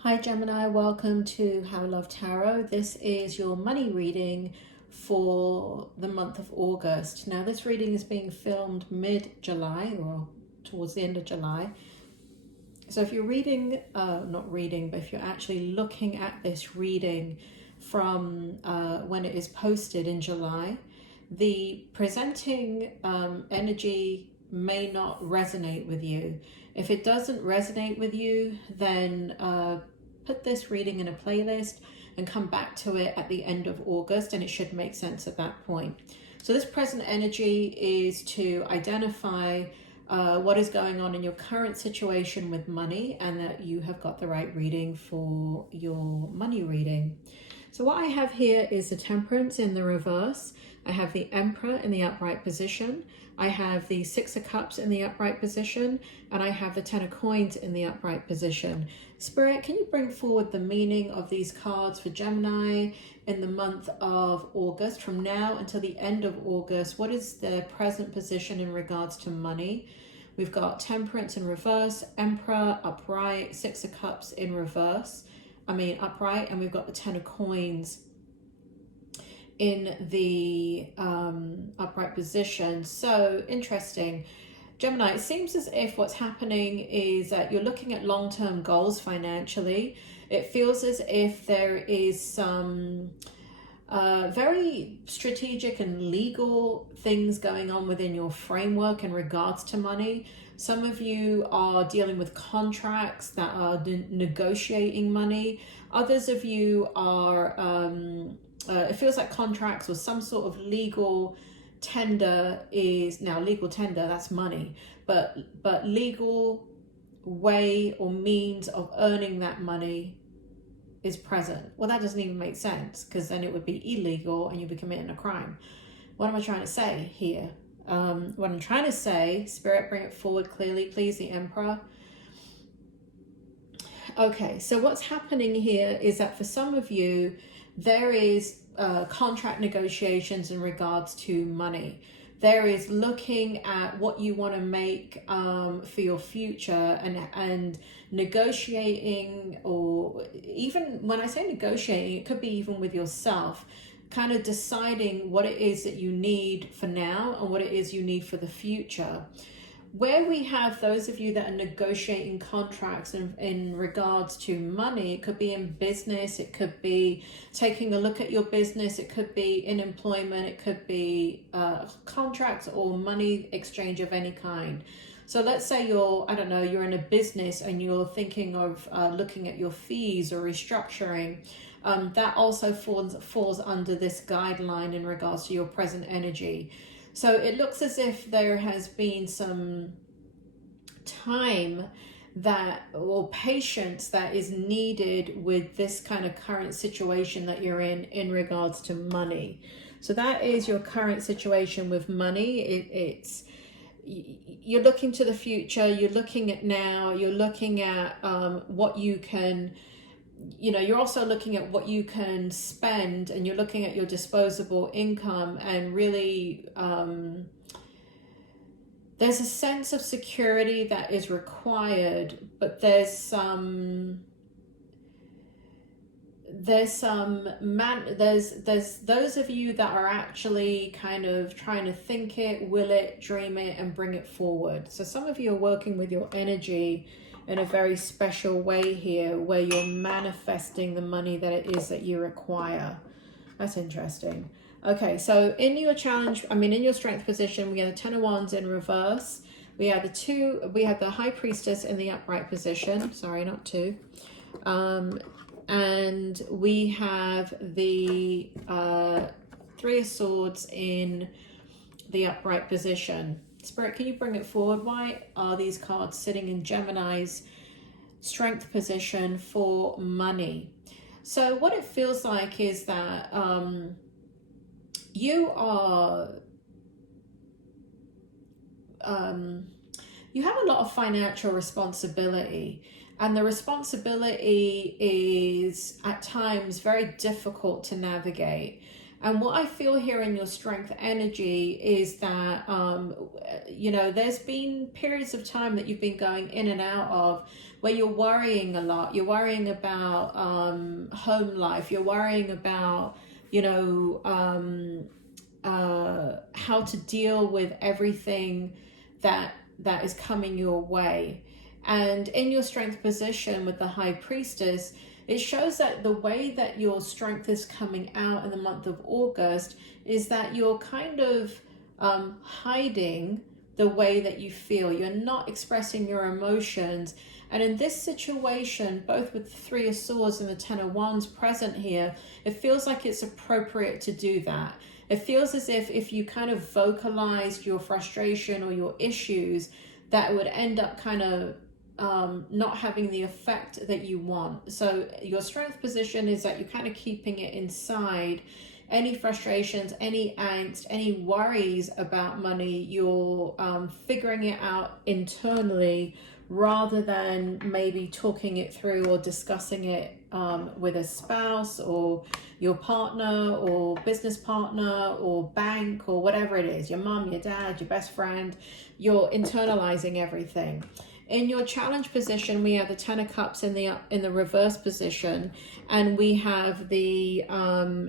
Hi Gemini, welcome to How Love Tarot. This is your money reading for the month of August. Now this reading is being filmed mid-July or towards the end of July. So if you're reading, not reading, but if you're actually looking at this reading from when it is posted in July, the presenting energy may not resonate with you. If it doesn't resonate with you, then put this reading in a playlist and come back to it at the end of August, and it should make sense at that point. So this present energy is to identify what is going on in your current situation with money, and that you have got the right reading for your money reading. So what I have here is the Temperance in the reverse. I have the Emperor in the upright position. I have the Six of Cups in the upright position, and I have the Ten of Coins in the upright position. Spirit, can you bring forward the meaning of these cards for Gemini in the month of August? From now until the end of August, what is their present position in regards to money? We've got Temperance in reverse, Emperor upright, Six of Cups in reverse, upright, and we've got the Ten of Coins in the upright position. So interesting. Gemini, it seems as if what's happening is that you're looking at long-term goals financially. It feels as if there is some very strategic and legal things going on within your framework in regards to money. Some of you are dealing with contracts that are negotiating money. Others of you are it feels like contracts or some sort of legal tender is now legal tender, that's money, but legal way or means of earning that money is present. Well, that doesn't even make sense, because then it would be illegal and you'd be committing a crime. What am I trying to say here? What I'm trying to say, Spirit, bring it forward clearly, please, the Emperor. Okay, so what's happening here is that for some of you, there is contract negotiations in regards to money. There is looking at what you want to make for your future, and negotiating, or even when I say negotiating, it could be even with yourself, kind of deciding what it is that you need for now and what it is you need for the future. Where we have those of you that are negotiating contracts in regards to money, it could be in business, it could be taking a look at your business, it could be in employment, it could be contracts or money exchange of any kind. So let's say you're in a business and you're thinking of looking at your fees or restructuring. That also falls under this guideline in regards to your present energy. So it looks as if there has been some time or patience that is needed with this kind of current situation that you're in regards to money. So that is your current situation with money. You're looking to the future, you're looking at now, you're looking at what you can, you're also looking at what you can spend, and you're looking at your disposable income, and really there's a sense of security that is required, but there's those of you that are actually kind of trying to think it, will it, dream it, and bring it forward. So some of you are working with your energy in a very special way here, where you're manifesting the money that it is that you require. That's interesting. Okay, so in your in your strength position, we have the Ten of Wands in reverse. We have the High Priestess in the upright position. Sorry, not two. And we have the Three of Swords in the upright position. Spirit, can you bring it forward? Why are these cards sitting in Gemini's strength position for money? So what it feels like is that you have a lot of financial responsibility, and the responsibility is at times very difficult to navigate. And what I feel here in your strength energy is that, you know, there's been periods of time that you've been going in and out of where you're worrying a lot. You're worrying about home life. You're worrying about, you know, how to deal with everything that is coming your way. And in your strength position with the High Priestess, it shows that the way that your strength is coming out in the month of August is that you're kind of hiding the way that you feel. You're not expressing your emotions. And in this situation, both with the Three of Swords and the Ten of Wands present here, it feels like it's appropriate to do that. It feels as if you kind of vocalized your frustration or your issues, that would end up kind of not having the effect that you want. So your strength position is that you're kind of keeping it inside. Any frustrations, any angst, any worries about money, you're figuring it out internally rather than maybe talking it through or discussing it with a spouse or your partner or business partner or bank or whatever it is, your mom, your dad, your best friend. You're internalizing everything. In your challenge position, we have the Ten of Cups in the reverse position, and we have the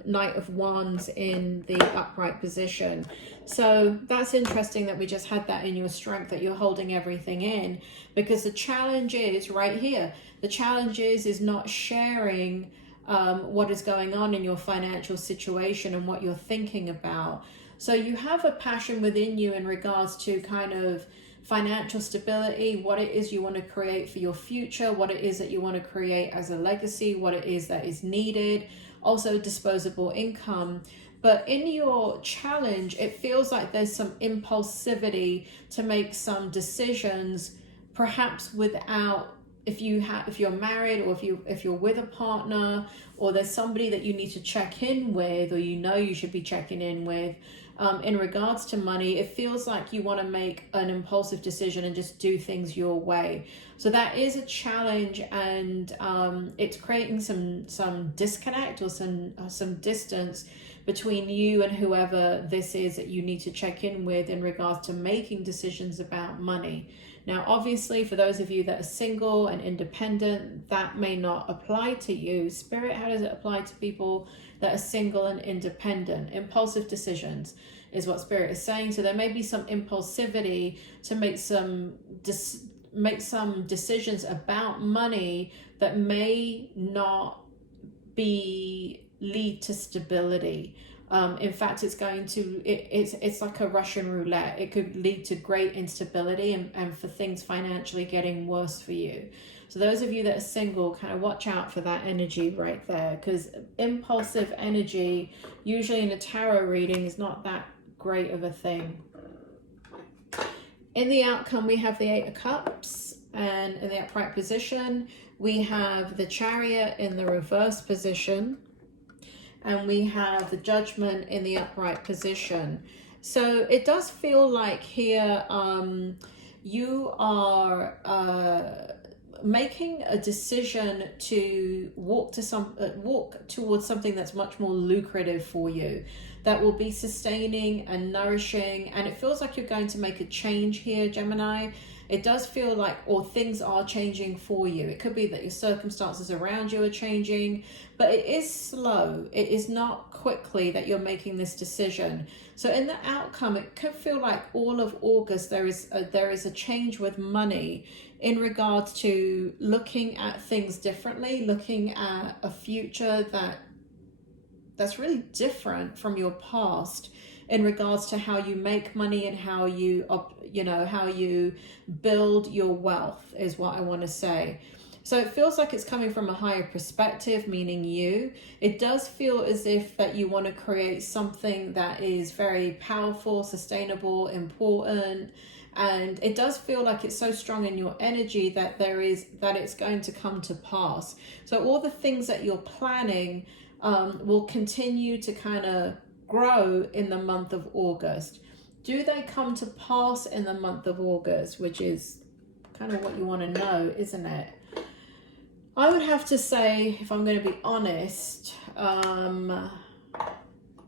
Knight of Wands in the upright position. So that's interesting that we just had that in your strength, that you're holding everything in, because the challenge is right here. The challenge is not sharing what is going on in your financial situation and what you're thinking about. So you have a passion within you in regards to kind of financial stability, what it is you want to create for your future, what it is that you want to create as a legacy, what it is that is needed, also disposable income. But in your challenge, it feels like there's some impulsivity to make some decisions, perhaps without, if you're married, or if you're with a partner, or there's somebody that you need to check in with, or you know you should be checking in with, in regards to money, it feels like you want to make an impulsive decision and just do things your way. So that is a challenge, and it's creating some disconnect or some distance between you and whoever this is that you need to check in with in regards to making decisions about money. Now, obviously, for those of you that are single and independent, that may not apply to you. Spirit, how does it apply to people that are single and independent? Impulsive decisions is what Spirit is saying. So there may be some impulsivity to make some decisions about money that may not lead to stability. In fact, it's going to, it's like a Russian roulette. It could lead to great instability and for things financially getting worse for you. So those of you that are single, kind of watch out for that energy right there, because impulsive energy, usually in a tarot reading, is not that great of a thing. In the outcome, we have the Eight of Cups, and in the upright position, we have the Chariot in the reverse position, and we have the Judgment in the upright position. So it does feel like here you are making a decision to walk towards something that's much more lucrative for you, that will be sustaining and nourishing. And it feels like you're going to make a change here, Gemini. It does feel like, or things are changing for you. It could be that your circumstances around you are changing, but it is slow. It is not quickly that you're making this decision. So in the outcome, it could feel like all of August there is a change with money in regards to looking at things differently, looking at a future that's really different from your past in regards to how you make money and how you build your wealth, is what I want to say. So it feels like it's coming from a higher perspective, meaning you. It does feel as if that you want to create something that is very powerful, sustainable, important. And it does feel like it's so strong in your energy that it's going to come to pass. So all the things that you're planning will continue to kind of grow in the month of August. Do they come to pass in the month of August, which is kind of what you want to know, isn't it? I would have to say, if I'm going to be honest, I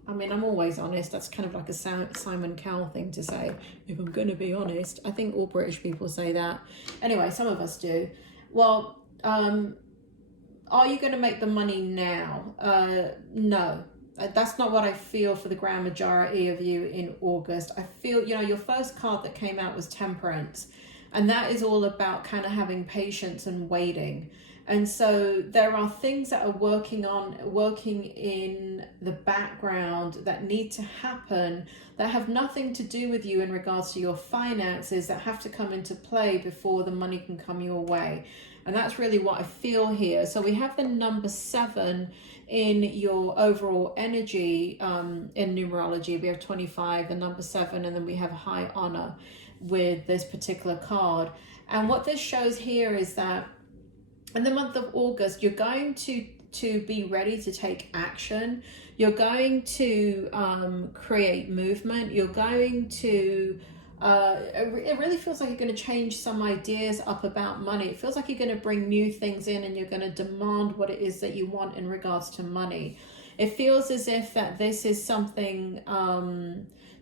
I mean, I'm always honest. That's kind of like a Simon Cowell thing to say. If I'm going to be honest. I think all British people say that. Anyway, some of us do. Well, are you going to make the money now? No. That's not what I feel for the grand majority of you in August. I feel, you know, your first card that came out was Temperance. And that is all about kind of having patience and waiting. And so there are things that are working in the background that need to happen that have nothing to do with you in regards to your finances, that have to come into play before the money can come your way. And that's really what I feel here. So we have the number 7 in your overall energy in numerology. We have 25, the number 7, and then we have high honor with this particular card. And what this shows here is that in the month of August, you're going to be ready to take action. You're going to create movement. You're going to, it really feels like you're going to change some ideas up about money. It feels like you're going to bring new things in, and you're going to demand what it is that you want in regards to money. It feels as if that this is something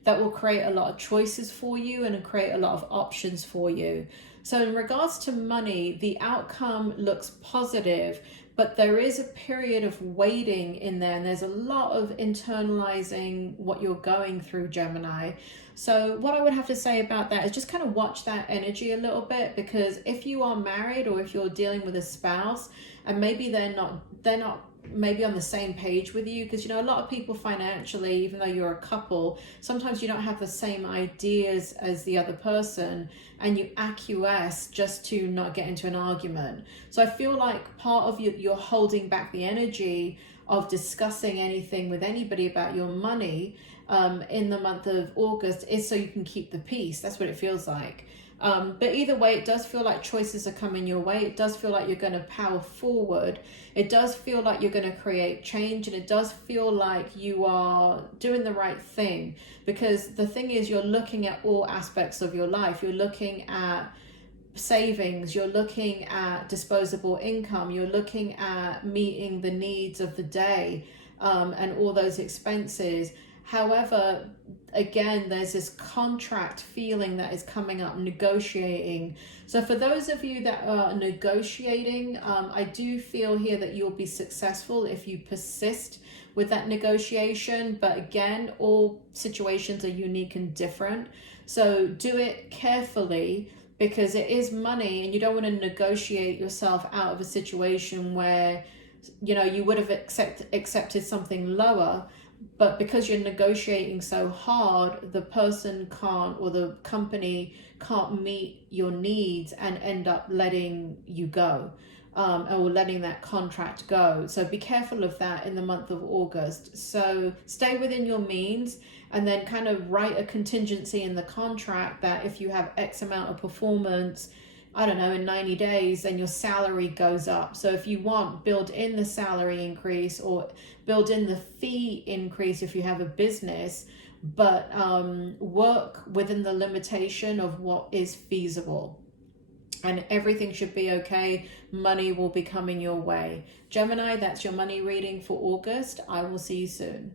that will create a lot of choices for you and create a lot of options for you. So in regards to money, the outcome looks positive, but there is a period of waiting in there, and there's a lot of internalizing what you're going through, Gemini. So what I would have to say about that is just kind of watch that energy a little bit, because if you are married or if you're dealing with a spouse and maybe they're not maybe on the same page with you, because you know, a lot of people financially, even though you're a couple, sometimes you don't have the same ideas as the other person, and you acquiesce just to not get into an argument. So I feel like part of you're holding back the energy of discussing anything with anybody about your money in the month of August is so you can keep the peace. That's what it feels like. But either way, it does feel like choices are coming your way. It does feel like you're going to power forward. It does feel like you're going to create change, and it does feel like you are doing the right thing, because the thing is, you're looking at all aspects of your life. You're looking at savings, you're looking at disposable income, you're looking at meeting the needs of the day and all those expenses. However, again, there's this contract feeling that is coming up, negotiating. So for those of you that are negotiating, I do feel here that you'll be successful if you persist with that negotiation. But again, all situations are unique and different. So do it carefully, because it is money, and you don't want to negotiate yourself out of a situation where, you know, you would have accepted something lower. But because you're negotiating so hard, the person can't, or the company can't meet your needs and end up letting you go, or letting that contract go. So be careful of that in the month of August. So stay within your means, and then kind of write a contingency in the contract that if you have X amount of performance, I don't know, in 90 days, then your salary goes up. So if you want, build in the salary increase, or build in the fee increase if you have a business, but work within the limitation of what is feasible. And everything should be okay. Money will be coming your way. Gemini, that's your money reading for August. I will see you soon.